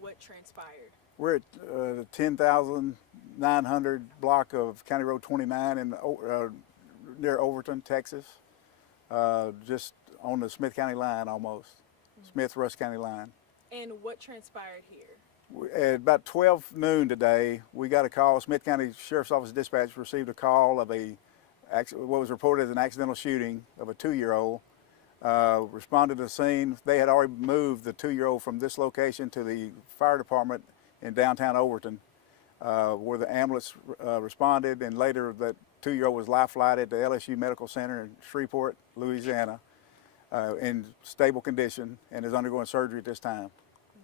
what transpired? We're at the 10,900 block of County Road 29 in near Overton, Texas, just on the Smith County line almost, Smith-Russ County line. And what transpired here? At about 12 noon today, we got a call. Smith County Sheriff's Office dispatch received a call of what was reported as an accidental shooting of a 2-year-old. Responded to the scene. They had already moved the 2-year-old from this location to the fire department in downtown Overton, where the ambulance responded, and later that 2-year-old was life flighted to LSU Medical Center in Shreveport, Louisiana, in stable condition and is undergoing surgery at this time.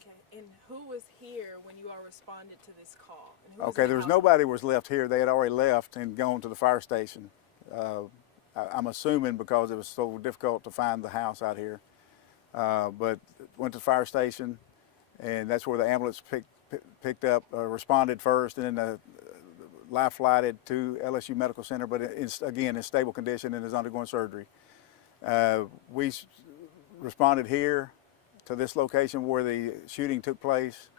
Okay, and who was here when you all responded to this call? Okay, there was nobody was left here. They had already left and gone to the fire station. I'm assuming because it was so difficult to find the house out here. But went to the fire station, and that's where the ambulance picked up, responded first, and then the life flighted to LSU Medical Center, but again in stable condition and is undergoing surgery. We responded here to this location where the shooting took place,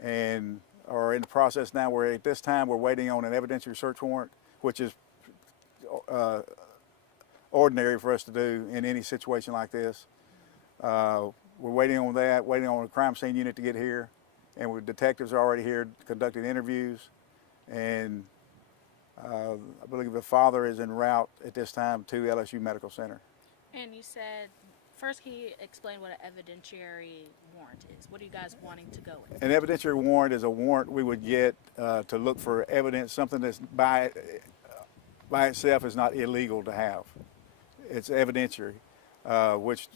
and are in the process now where at this time we're waiting on an evidentiary search warrant, which is ordinary for us to do in any situation like this. We're waiting on that, waiting on the crime scene unit to get here, and detectives are already here conducting interviews, and I believe the father is en route at this time to LSU Medical Center. And you said, first can you explain what an evidentiary warrant is? What are you guys wanting to go with? An evidentiary warrant is a warrant we would get to look for evidence, something that's by itself is not illegal to have. It's evidentiary, which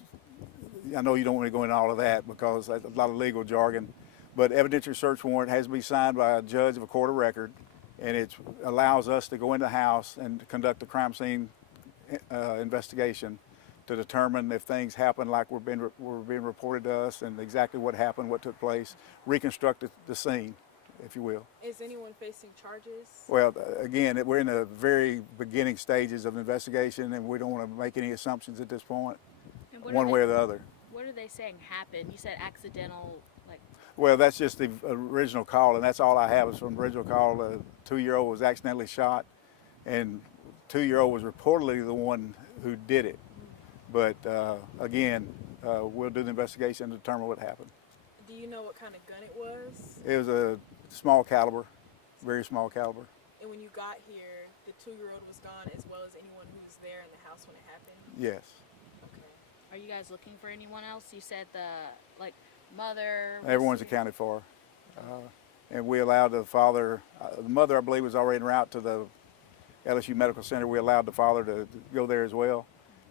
I know you don't want to go into all of that because that's a lot of legal jargon, but evidentiary search warrant has to be signed by a judge of a court of record, and it allows us to go in the house and conduct a crime scene investigation to determine if things happen like were being reported to us and exactly what happened, what took place, reconstruct the scene, if you will. Is anyone facing charges? Well, again, we're in the very beginning stages of the investigation, and we don't want to make any assumptions at this point, one way or the other. What are they saying happened? You said accidental, like... Well, that's just the original call, and that's all I have is from the original call. The 2-year-old was accidentally shot, and 2-year-old was reportedly the one who did it. But again, we'll do the investigation to determine what happened. Do you know what kind of gun it was? It was a small caliber, very small caliber. And when you got here, the 2-year-old was gone as well as anyone who was there in the house when it happened? Yes. Okay. Are you guys looking for anyone else? You said mother... Everyone's accounted for. And we allowed the father, the mother I believe was already en route to the LSU Medical Center. We allowed the father to go there as well,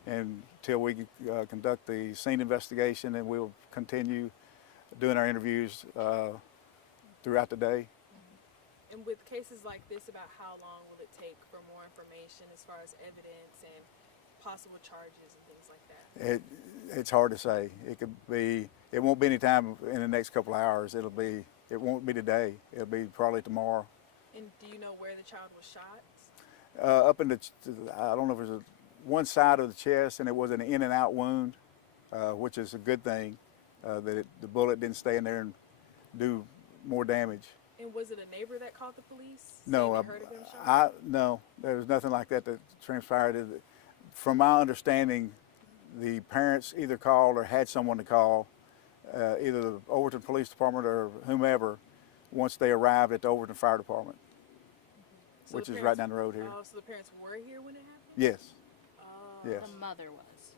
and until we conduct the scene investigation, and we'll continue doing our interviews throughout the day. And with cases like this, about how long will it take for more information as far as evidence and possible charges and things like that? It's hard to say. It won't be any time in the next couple of hours. It won't be today. It'll be probably tomorrow. And do you know where the child was shot? Up in I don't know if it was one side of the chest, and it was an in and out wound, which is a good thing, that the bullet didn't stay in there and do more damage. And was it a neighbor that called the police? No, heard of him shot? No, there was nothing like that transpired. From my understanding, the parents either called or had someone to call, either the Overton Police Department or whomever, once they arrived at the Overton Fire Department, So which is right down the road here. Oh, so the parents were here when it happened? Yes. Oh. Yes. The mother was?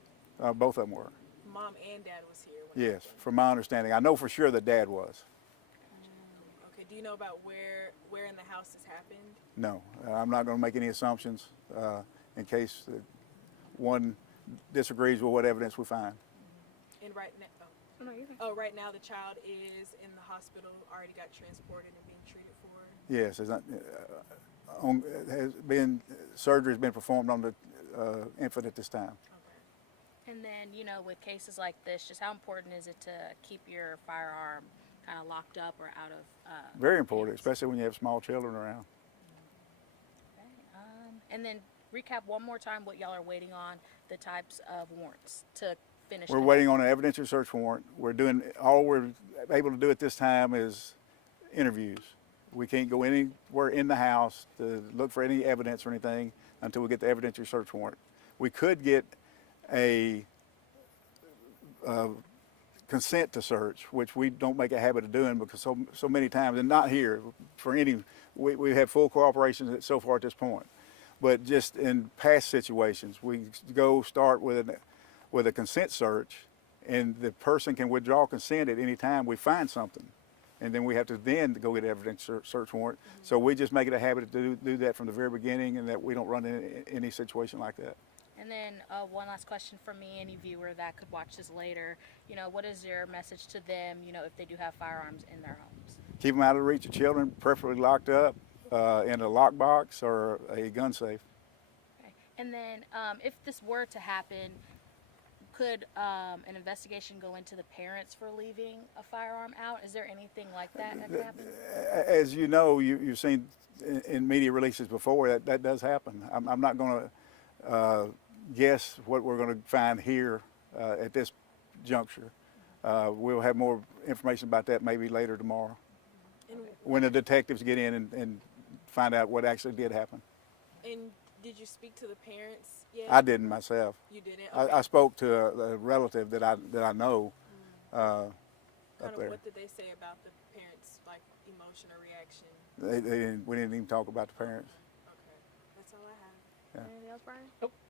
Both of them were. Mom and dad was here when it Yes, happened? from my understanding. I know for sure that dad was. Okay, do you know about where in the house this happened? No, I'm not going to make any assumptions in case one disagrees with what evidence we find. And right now, right now the child is in the hospital, already got transported and being treated for? Yes, surgery has been performed on the infant at this time. Okay. And then, with cases like this, just how important is it to keep your firearm kind of locked up or out of... Very important, especially when you have small children around. Okay. And then recap one more time what y'all are waiting on, the types of warrants to finished? We're waiting on an evidentiary search warrant. All we're able to do at this time is interviews. We can't go anywhere in the house to look for any evidence or anything until we get the evidentiary search warrant. We could get a consent to search, which we don't make a habit of doing because so many times, and not here, we have full cooperation so far at this point. But just in past situations, we start with a consent search, and the person can withdraw consent at any time we find something. And then we have to go get an evidence search warrant. Mm-hmm. So we just make it a habit to do that from the very beginning, and that we don't run into any situation like that. And then one last question for me, any viewer that could watch this later, what is your message to them, if they do have firearms in their homes? Keep them out of the reach of children, preferably locked up in a lockbox or a gun safe. Okay. And then if this were to happen, could an investigation go into the parents for leaving a firearm out? Is there anything like that could happen? As you know, you've seen in media releases before, that does happen. I'm not going to guess what we're going to find here at this juncture. We'll have more information about that maybe later tomorrow when the detectives get in and find out what actually did happen. And did you speak to the parents yet? I didn't myself. You didn't? Okay. I spoke to a relative that I know up there. What did they say about the parents' emotion or reaction? We didn't even talk about the parents. Okay, that's all I have. Anything else, Brian? Nope.